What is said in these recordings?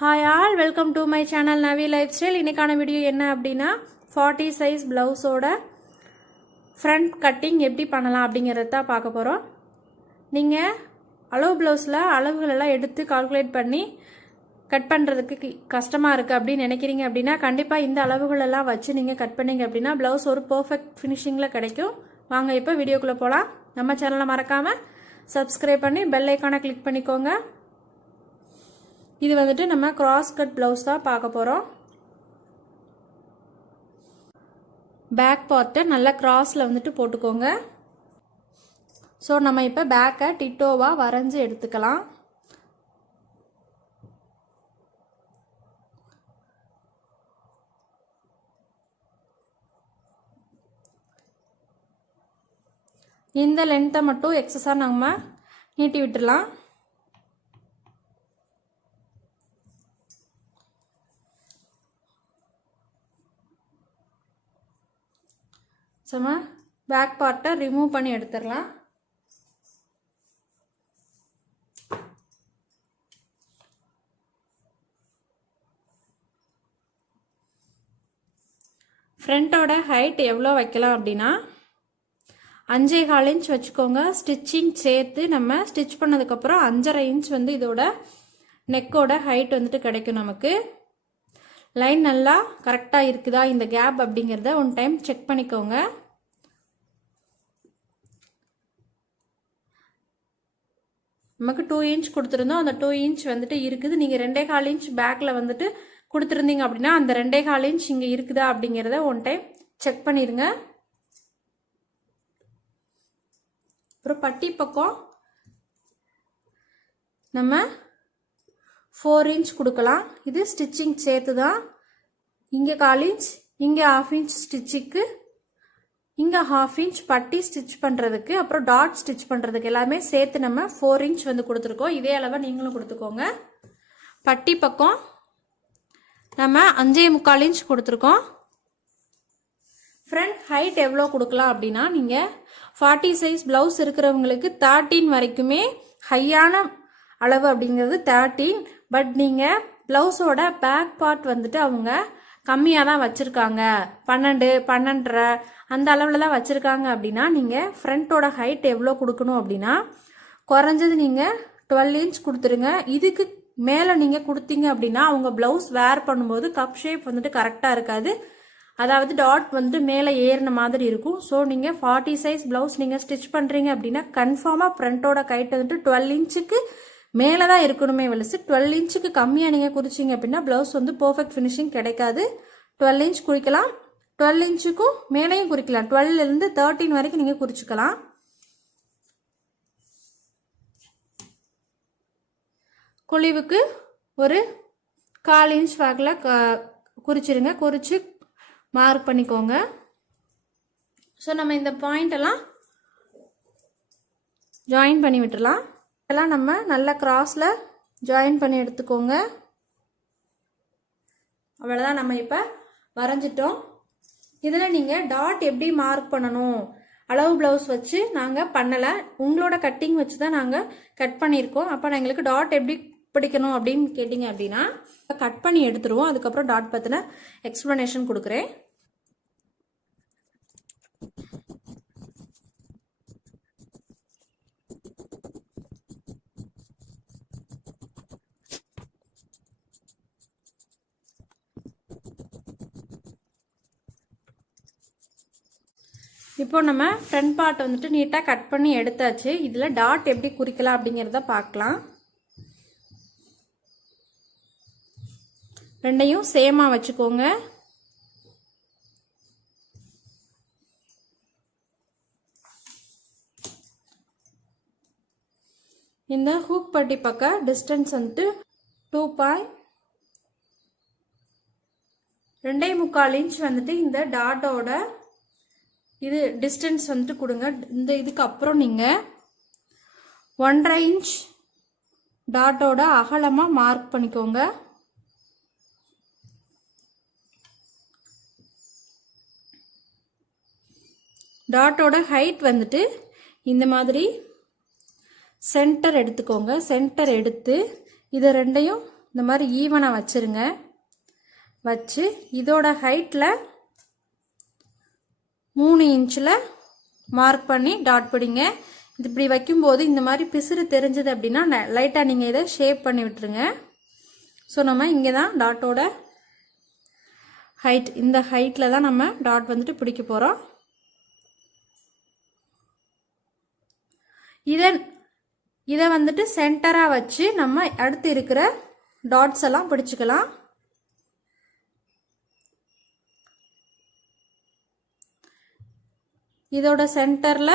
Hi all, welcome to my channel Navi Lifestyle. இன்னைக்கான video என்ன அப்படினா 40 size blouse ஓட front cutting எப்படி பண்ணலாம் அப்படிங்கறத தான் பார்க்க போறோம். நீங்க அளவு blouseல அளவுகள் எல்லாம் எடுத்து கால்குலேட் பண்ணி கட் பண்றதுக்கு கஷ்டமா இருக்கு அப்படி நினைக்கிறீங்க அப்படினா கண்டிப்பா இந்த அளவுகள் எல்லாம் வச்சு நீங்க கட் பண்ணீங்க அப்படினா blouse ஒரு பெர்ஃபெக்ட் ஃபினிஷிங்ல கிடைக்கும். வாங்க இப்போ வீடியோக்குள்ள போலாம். நம்ம சேனலை மறக்காம subscribe பண்ணி bell icon-ஐ click பண்ணிக்கோங்க. இது வந்துட்டு நம்ம cross cut blouse தான் பார்க்க போறோம். பேக் பார்ட் நல்ல கிராஸ்ல வந்துட்டு போட்டுக்கோங்க. சோ நம்ம இப்ப பேக்க டிட்டோவா வரைஞ்சு எடுத்துக்கலாம். இந்த லெந்தை மட்டும் எக்ஸஸா நம்ம நீட்டி விட்டுறலாம். நம்ம பேக் பார்ட்டை ரிமூவ் பண்ணி எடுத்துடலாம். ஃப்ரண்டோட ஹைட் எவ்வளோ வைக்கலாம் அப்படின்னா 5.25 இன்ச் வச்சுக்கோங்க. ஸ்டிச்சிங் சேர்த்து நம்ம ஸ்டிச் பண்ணதுக்கப்புறம் 5.5 இன்ச் வந்து இதோட நெக்கோட ஹைட் வந்துட்டு கிடைக்கும். நமக்கு லைன் நல்லா கரெக்டாக இருக்குதா இந்த கேப் அப்படிங்கிறத ஒன் டைம் செக் பண்ணிக்கோங்க. நமக்கு 2 இன்ச் கொடுத்துருந்தோம். அந்த 2 இன்ச் வந்துட்டு இருக்குது. நீங்கள் 2.25 இன்ச் பேக்கில் வந்துட்டு கொடுத்துருந்தீங்க அப்படின்னா அந்த 2.25 இன்ச் இங்கே இருக்குதா அப்படிங்கிறத ஒன் டைம் செக் பண்ணிடுங்க. அப்புறம் பட்டி பக்கம் நம்ம 4 இன்ச் கொடுக்கலாம். இது ஸ்டிச்சிங் சேர்த்து தான். இங்கே 1/4 இன்ச், இங்கே 1/2 இன்ச் ஸ்டிச்சுக்கு, இங்கே 1/2 இன்ச் பட்டி ஸ்டிச் பண்ணுறதுக்கு, அப்புறம் டாட் ஸ்டிச் பண்ணுறதுக்கு எல்லாமே சேர்த்து நம்ம 4 இன்ச் வந்து கொடுத்துருக்கோம். இதே அளவை நீங்களும் கொடுத்துக்கோங்க. பட்டி பக்கம் நம்ம 5.25 இன்ச் கொடுத்துருக்கோம். ஃப்ரண்ட் ஹைட் எவ்வளோ கொடுக்கலாம் அப்படின்னா நீங்கள் 40 சைஸ் பிளவுஸ் இருக்கிறவங்களுக்கு 13 வரைக்குமே ஹையான அளவு அப்படிங்கிறது 13. பட் நீங்கள் பிளவுஸோட பேக் பார்ட் வந்துட்டு அவங்க கம்மியாக தான் வச்சுருக்காங்க, 12, 12.5 அந்த அளவில் தான் வச்சுருக்காங்க அப்படின்னா நீங்கள் ஃப்ரண்ட்டோட ஹைட் எவ்வளோ கொடுக்கணும் அப்படின்னா குறைஞ்சது நீங்கள் 12 இன்ச் கொடுத்துருங்க. இதுக்கு மேலே நீங்கள் கொடுத்தீங்க அப்படின்னா அவங்க பிளவுஸ் வேர் பண்ணும்போது கப் ஷேப் வந்துட்டு கரெக்டாக இருக்காது. அதாவது டாட் வந்து மேலே ஏறின மாதிரி இருக்கும். ஸோ நீங்கள் 40 சைஸ் பிளவுஸ் நீங்கள் ஸ்டிச் பண்ணுறீங்க அப்படின்னா கன்ஃபார்மாக ஃப்ரண்ட்டோட ஹைட் வந்துட்டு 12 இன்ச்சுக்கு மேலே தான் இருக்கணுமே வலிச்சு. 12 இன்ச்சுக்கு கம்மியாக நீங்கள் குறிச்சிங்க அப்படின்னா பிளவுஸ் வந்து பர்ஃபெக்ட் ஃபினிஷிங் கிடைக்காது. 12 இன்ச் குறிக்கலாம், 12 இன்ச்சுக்கும் மேலேயும் குறிக்கலாம். 12லேருந்து 13 வரைக்கும் நீங்கள் குறிச்சிக்கலாம். குழிவுக்கு ஒரு 1/4 இன்ச் வாக்கில் குறிச்சிருங்க. குறிச்சு மார்க் பண்ணிக்கோங்க. ஸோ நம்ம இந்த பாயிண்ட் எல்லாம் ஜாயின் பண்ணி விட்டுலாம். எல்லாம் நம்ம நல்ல கிராஸில் ஜாயின் பண்ணி எடுத்துக்கோங்க. அவ்வளோதான், நம்ம இப்போ வரைஞ்சிட்டோம். இதில் நீங்கள் டாட் எப்படி மார்க் பண்ணணும், அளவு ப்ளவுஸ் வச்சு நாங்கள் பண்ணலை, உங்களோட கட்டிங் வச்சு தான் நாங்கள் கட் பண்ணியிருக்கோம். அப்போ நான் எங்களுக்கு டாட் எப்படி பிடிக்கணும் அப்படின்னு கேட்டிங்க அப்படின்னா கட் பண்ணி எடுத்துருவோம். அதுக்கப்புறம் டாட் பற்றின எக்ஸ்ப்ளனேஷன் கொடுக்குறேன். இப்போ நம்ம ஃப்ரண்ட் பார்ட் வந்துட்டு நீட்டாக கட் பண்ணி எடுத்தாச்சு. இதில் டாட் எப்படி குறிக்கலாம் அப்படிங்கிறத பார்க்கலாம். ரெண்டையும் சேமாக வச்சுக்கோங்க. இந்த ஹூக் பட்டி பக்கம் டிஸ்டன்ஸ் வந்துட்டு 2.25 இன்ச் வந்துட்டு இந்த டாட்டோட இது டிஸ்டன்ஸ் வந்துட்டு கொடுங்க. இந்த இதுக்கு அப்புறம் நீங்கள் 1.5 இன்ச் டாட்டோட அகலமாக மார்க் பண்ணிக்கோங்க. டாட்டோட ஹைட் வந்துட்டு இந்த மாதிரி சென்டர் எடுத்துக்கோங்க. சென்டர் எடுத்து இதை ரெண்டையும் இந்த மாதிரி ஈவனாக வச்சுருங்க. வச்சு இதோட ஹைட்டில் 3 இன்ச்சில் மார்க் பண்ணி டாட் பிடிங்க. இது இப்படி வைக்கும்போது இந்த மாதிரி பிசுறு தெரிஞ்சது அப்படின்னா லைட்டாக நீங்கள் இதை ஷேப் பண்ணி விட்டுருங்க. ஸோ நம்ம இங்கே தான் டாட்டோட ஹைட், இந்த ஹைட்டில் தான் நம்ம டாட் வந்துட்டு பிடிக்க போகிறோம். இதை வந்துட்டு சென்டராக வச்சு நம்ம அடுத்து இருக்கிற டாட்ஸ் எல்லாம் பிடிச்சிக்கலாம். இதோட சென்டரில்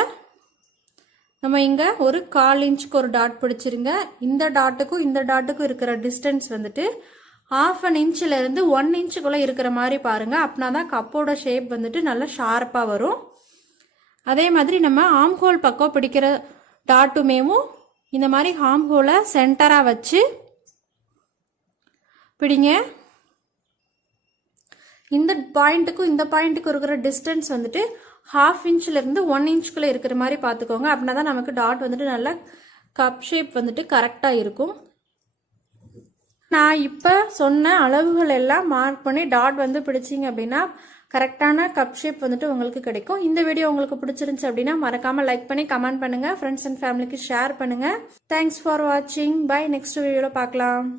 நம்ம இங்கே ஒரு 1/4 இன்ச்சுக்கு ஒரு டாட் பிடிச்சிருங்க. இந்த டாட்டுக்கும் இந்த டாட்டுக்கும் இருக்கிற டிஸ்டன்ஸ் வந்துட்டு 1/2 இன்ச்சிலேருந்து 1 இன்ச்சுக்குள்ளே இருக்கிற மாதிரி பாருங்கள். அப்படின்னா தான் கப்போட ஷேப் வந்துட்டு நல்லா ஷார்ப்பாக வரும். அதே மாதிரி நம்ம ஆம் ஹோல் பக்கம் பிடிக்கிற டாட்டுமேவும் இந்த மாதிரி ஆம் ஹோலை சென்டராக வச்சு பிடிங்க. இந்த பாயிண்ட்டுக்கும் இந்த பாயிண்ட்டுக்கும் இருக்கிற டிஸ்டன்ஸ் வந்துட்டு 1/2 இன்ச்சிலேருந்து 1 இன்ச்சுக்குள்ளே இருக்கிற மாதிரி பார்த்துக்கோங்க. அப்படின்னா தான் நமக்கு டாட் வந்துட்டு நல்லா கப் ஷேப் வந்துட்டு கரெக்டாக இருக்கும். நான் இப்போ சொன்ன அளவுகள் எல்லாம் மார்க் பண்ணி டாட் வந்து பிடிச்சிங்க அப்படின்னா கரெக்டான கப் ஷேப் வந்துட்டு உங்களுக்கு கிடைக்கும். இந்த வீடியோ உங்களுக்கு பிடிச்சிருந்துச்சு அப்படின்னா மறக்காமல் லைக் பண்ணி கமெண்ட் பண்ணுங்கள். ஃப்ரெண்ட்ஸ் அண்ட் ஃபேமிலிக்கு ஷேர் பண்ணுங்கள். தேங்க்ஸ் ஃபார் வாட்சிங். பை. நெக்ஸ்ட் வீடியோவில் பார்க்கலாம்.